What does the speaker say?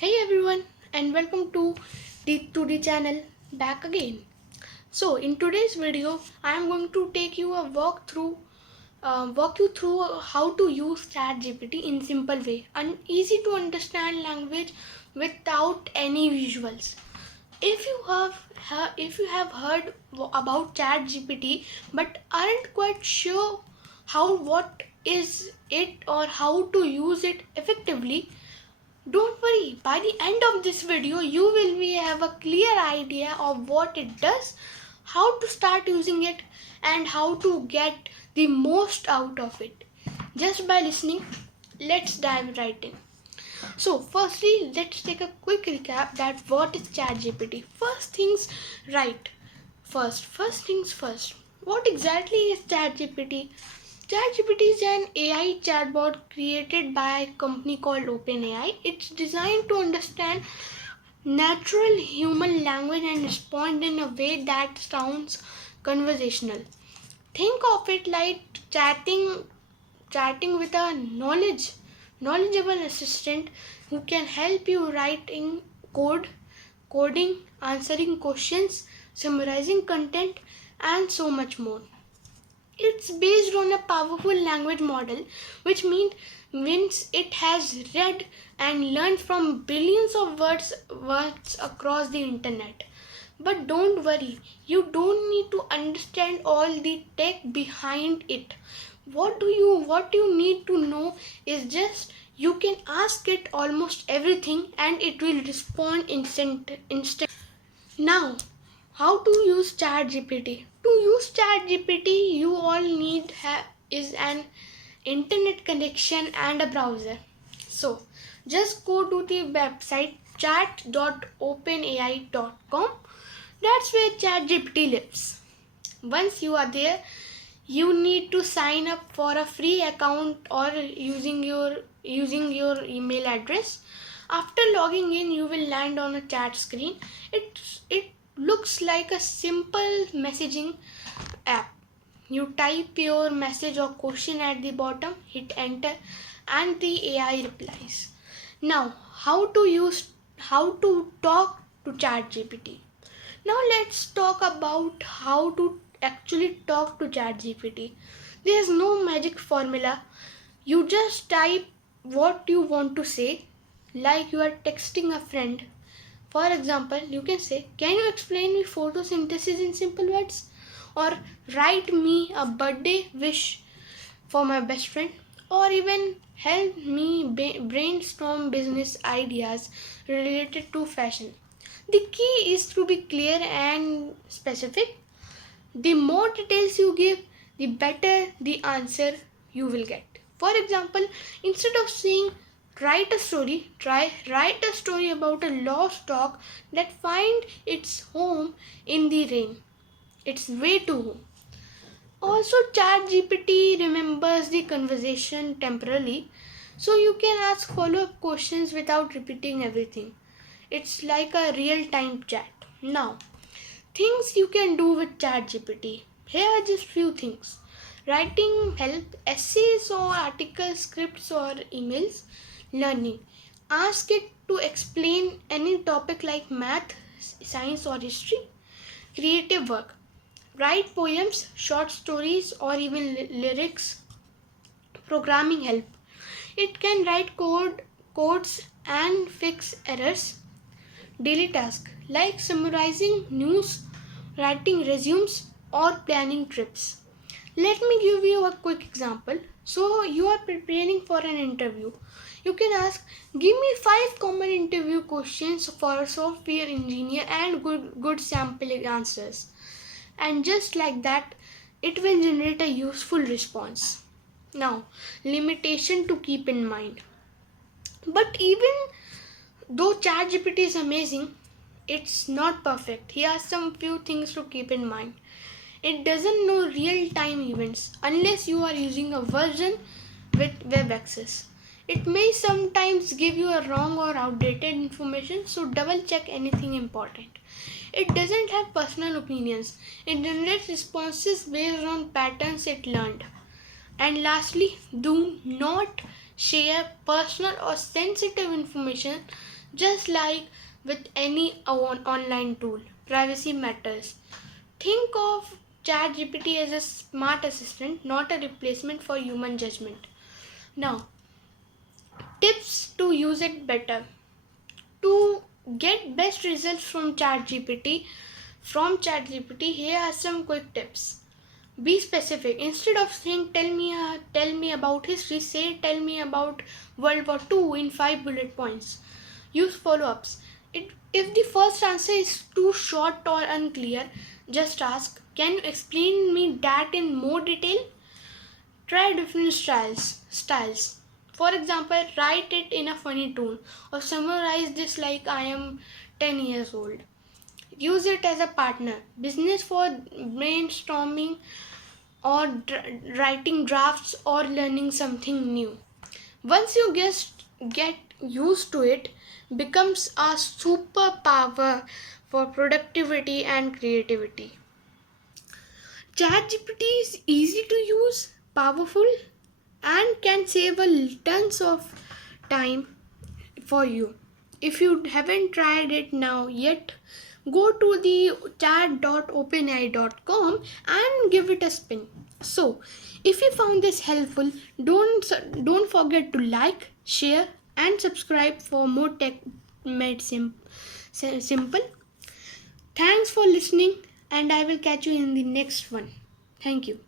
Hey everyone, and welcome to the channel back again. So in today's video, I am going to take you a walk you through how to use ChatGPT in simple way, an easy to understand language without any visuals. If you have heard about ChatGPT but aren't quite sure what is it or how to use it effectively, don't worry, by the end of this video, you will have a clear idea of what it does, how to start using it, and how to get the most out of it. Just by listening, let's dive right in. So, firstly, let's take a quick recap that what is ChatGPT. First things first. What exactly is ChatGPT? ChatGPT is an AI chatbot created by a company called OpenAI. It's designed to understand natural human language and respond in a way that sounds conversational. Think of it like chatting with a knowledgeable assistant who can help you writing coding, answering questions, summarizing content, and so much more. It's based on a powerful language model, which means it has read and learned from billions of words across the internet. But don't worry, you don't need to understand all the tech behind it. What you need to know is just you can ask it almost everything and it will respond instant. Now, how to use ChatGPT? To use ChatGPT, you all need is an internet connection and a browser. So, just go to the website chat.openai.com. That's where ChatGPT lives. Once you are there, you need to sign up for a free account or using your email address. After logging in, you will land on a chat screen. It looks like a simple messaging app. You type your message or question at the bottom, hit enter, and the AI replies. Now, how to talk to ChatGPT. Now let's talk about how to actually talk to ChatGPT. There's no magic formula. You just type what you want to say, like you are texting a friend. For example, you can say, "Can you explain me photosynthesis in simple words?" Or write me a birthday wish for my best friend, or even help me brainstorm business ideas related to fashion. The key is to be clear and specific. The more details you give, the better the answer you will get. For example, instead of saying write a story, try write a story about a lost dog that find its home in the rain. It's way too home. Also, ChatGPT remembers the conversation temporarily, so you can ask follow-up questions without repeating everything. It's like a real-time chat. Now, things you can do with ChatGPT. Here are just few things. Writing help, essays or articles, scripts or emails. Learning. Ask it to explain any topic like math, science or history. Creative work. Write poems, short stories or even lyrics. Programming help. It can write codes and fix errors. Daily tasks like summarizing news, writing resumes, or planning trips. Let me give you a quick example. So, you are preparing for an interview. You can ask, "Give me 5 common interview questions for a software engineer and good sample answers." And just like that, it will generate a useful response. Now, limitation to keep in mind. But even though ChatGPT is amazing, it's not perfect. Here are some few things to keep in mind. It doesn't know real-time events unless you are using a version with web access. It may sometimes give you a wrong or outdated information, so double check anything important. It doesn't have personal opinions. It generates responses based on patterns it learned. And lastly, do not share personal or sensitive information Just like with any online tool, privacy matters. Think of ChatGPT as a smart assistant, not a replacement for human judgment. Now, tips to use it better. To get best results from ChatGPT, here are some quick tips. Be specific. Instead of saying tell me about history, say tell me about World War II in 5 bullet points. Use follow-ups. If the first answer is too short or unclear, just ask, can you explain me that in more detail? Try different styles. For example, write it in a funny tone or summarize this like I am 10 years old. Use it as a partner. Business for brainstorming or writing drafts or learning something new. Once you get used to it, becomes a superpower for productivity and creativity. ChatGPT is easy to use, powerful, and can save a tons of time for you. If you haven't tried it now yet, go to the chat.openai.com and give it a spin. So, if you found this helpful, don't forget to like, share, and subscribe for more tech made simple. Thanks for listening, and I will catch you in the next one. Thank you.